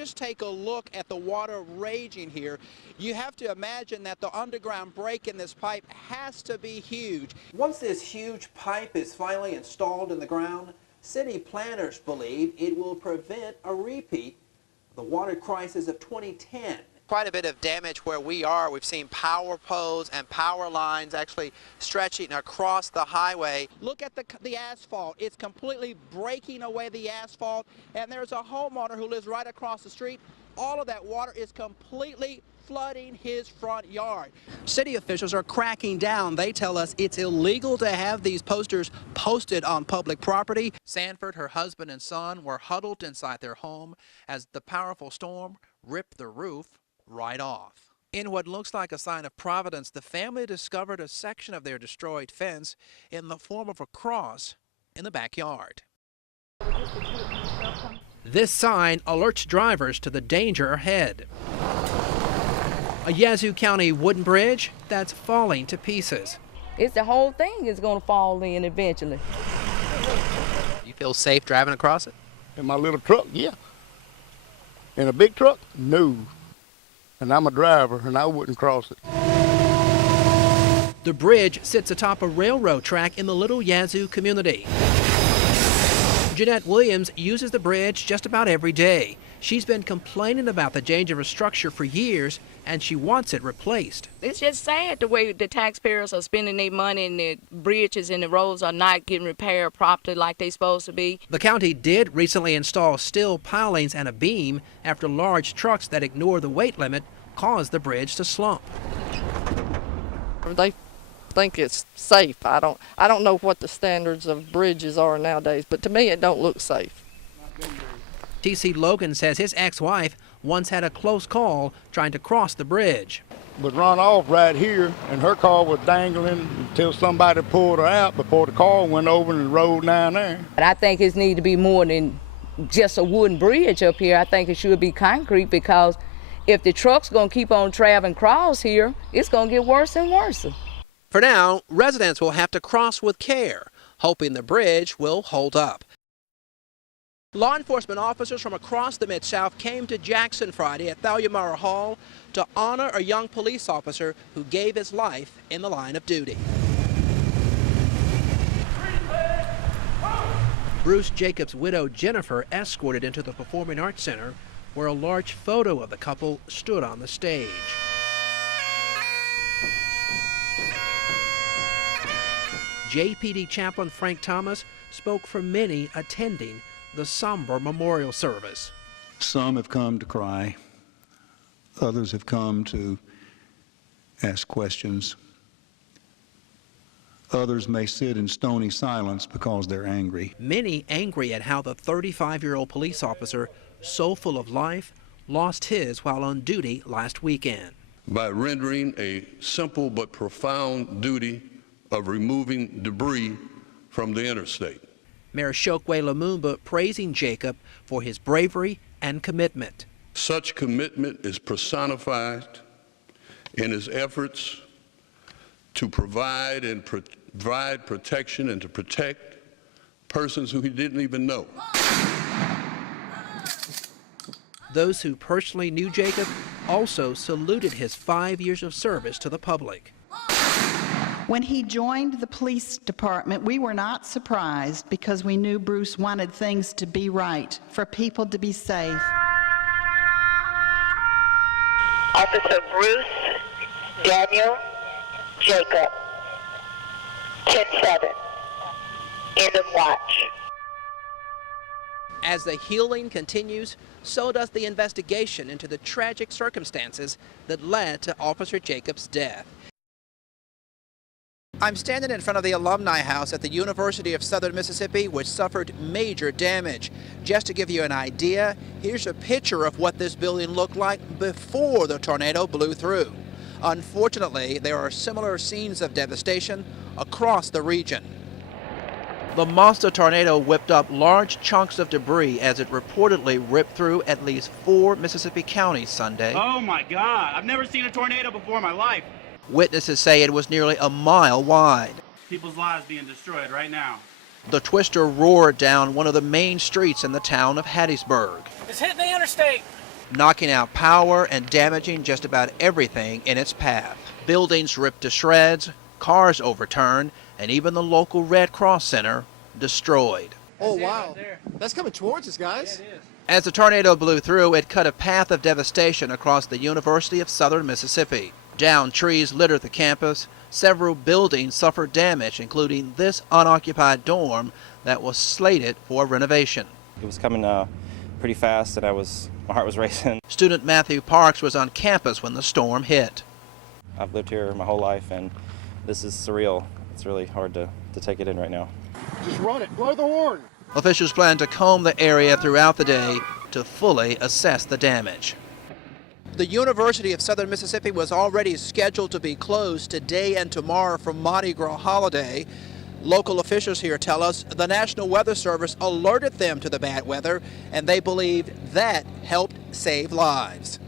just take a look at the water raging here, you have to imagine that the underground break in this pipe has to be huge. Once this huge pipe is finally installed in the ground, city planners believe it will prevent a repeat of the water crisis of 2010. Quite a bit of damage where we are. We've seen power poles and power lines actually stretching across the highway. Look at the asphalt. It's completely breaking away the asphalt, and there's a homeowner who lives right across the street. All of that water is completely flooding his front yard. City officials are cracking down. They tell us it's illegal to have these posters posted on public property. Sanford, her husband, and son were huddled inside their home as the powerful storm ripped the roof right off. In what looks like a sign of providence, the family discovered a section of their destroyed fence in the form of a cross in the backyard. This sign alerts drivers to the danger ahead. A Yazoo County wooden bridge that's falling to pieces. It's the whole thing is going to fall in eventually. You feel safe driving across it? In my little truck, yeah. In a big truck, no. And I'm a driver, and I wouldn't cross it. The bridge sits atop a railroad track in the Little Yazoo community. Jeanette Williams uses the bridge just about every day. She's been complaining about the dangerous structure for years, and she wants it replaced. It's just sad the way the taxpayers are spending their money and the bridges and the roads are not getting repaired properly like they're supposed to be. The county did recently install steel pilings and a beam after large trucks that ignore the weight limit caused the bridge to slump. They think it's safe. I don't know what the standards of bridges are nowadays, but to me it don't look safe. T.C. Logan says his ex-wife once had a close call trying to cross the bridge. Was run off right here, and her car was dangling until somebody pulled her out before the car went over and rolled down there. But I think it needs to be more than just a wooden bridge up here. I think it should be concrete, because if the truck's going to keep on traveling across here, it's going to get worse and worse. For now, residents will have to cross with care, hoping the bridge will hold up. Law enforcement officers from across the Mid-South came to Jackson Friday at Thalia Hall to honor a young police officer who gave his life in the line of duty. Bruce Jacobs' widow Jennifer escorted into the Performing Arts Center, where a large photo of the couple stood on the stage. JPD chaplain Frank Thomas spoke for many attending the somber memorial service. Some have come to cry, others have come to ask questions, others may sit in stony silence because they're angry. Many angry at how the 35-year-old police officer, so full of life, lost his while on duty last weekend. By rendering a simple but profound duty of removing debris from the interstate. Mayor Chokwe Lumumba praising Jacob for his bravery and commitment. Such commitment is personified in his efforts to provide protection and to protect persons who he didn't even know. Those who personally knew Jacob also saluted his 5 years of service to the public. When he joined the police department, we were not surprised because we knew Bruce wanted things to be right, for people to be safe. Officer Bruce Daniel Jacob, 10-7, end of watch. As the healing continues, so does the investigation into the tragic circumstances that led to Officer Jacobs' death. I'm standing in front of the Alumni House at the University of Southern Mississippi, which suffered major damage. Just to give you an idea, here's a picture of what this building looked like before the tornado blew through. Unfortunately, there are similar scenes of devastation across the region. The monster tornado whipped up large chunks of debris as it reportedly ripped through at least 4 Mississippi counties Sunday. Oh my God, I've never seen a tornado before in my life. Witnesses say it was nearly a mile wide. People's lives being destroyed right now. The twister roared down one of the main streets in the town of Hattiesburg. It's hitting the interstate. knocking out power and damaging just about everything in its path. Buildings ripped to shreds, cars overturned, and even the local Red Cross Center destroyed. Oh, wow. That's coming towards us, guys. As the tornado blew through, it cut a path of devastation across the University of Southern Mississippi. Downed trees littered the campus. Several buildings suffered damage, including this unoccupied dorm that was slated for renovation. It was coming pretty fast, and my heart was racing. Student Matthew Parks was on campus when the storm hit. I've lived here my whole life, and this is surreal. It's really hard to take it in right now. Just run it. Blow the horn. Officials plan to comb the area throughout the day to fully assess the damage. The University of Southern Mississippi was already scheduled to be closed today and tomorrow for Mardi Gras holiday. Local officials here tell us the National Weather Service alerted them to the bad weather, and they believed that helped save lives.